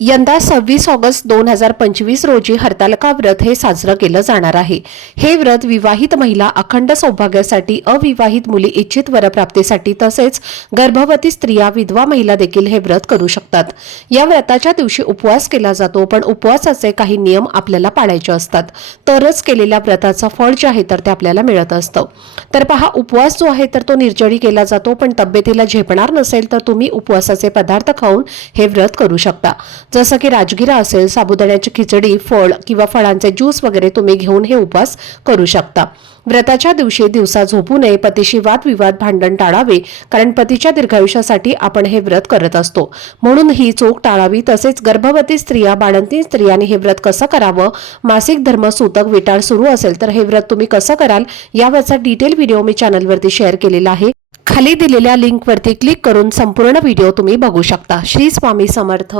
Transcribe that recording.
यंदा सव्वीस ऑगस्ट दोन हजार पंचवीस रोजी हरतालका व्रत हे साजरं केलं जाणार आहे. हे व्रत विवाहित महिला अखंड सौभाग्यासाठी अविवाहित मुली इच्छित वरप्राप्तीसाठी तसेच गर्भवती स्त्रिया विधवा महिला देखील हे व्रत करू शकतात. या व्रताच्या दिवशी उपवास केला जातो पण उपवासाचे काही नियम आपल्याला पाळायचे असतात. तरच केलेल्या व्रताचं फळ जे आहे तर ते आपल्याला मिळत असतं. तर पहा उपवास जो आहे तर तो निर्जळी केला जातो पण तब्येतीला झेपणार नसेल तर तुम्ही उपवासाचे पदार्थ खाऊन हे व्रत करू शकता. जसं की राजगिरा असेल साबुदाण्याची खिचडी फळ किंवा फळांचे ज्यूस वगैरे तुम्ही घेऊन हे उपवास करू शकता. व्रताच्या दिवशी दिवसा झोपू नये पतीशी वादविवाद भांडण टाळावे कारण पतीच्या दीर्घायुष्यासाठी आपण हे व्रत करत असतो. म्हणून ही चूक टाळावी तसेच गर्भवती स्त्रिया बाळंतीन स्त्रियांनी हे व्रत कसं करावं? मासिक धर्म सूतक विटाळ सुरू असेल तर हे व्रत तुम्ही कसं कराल? यावरचा डिटेल व्हिडिओ मी चॅनलवरती शेअर केलेला आहे. खाली दिलेल्या लिंकवरती क्लिक करून संपूर्ण व्हिडिओ तुम्ही बघू शकता. श्री स्वामी समर्थ.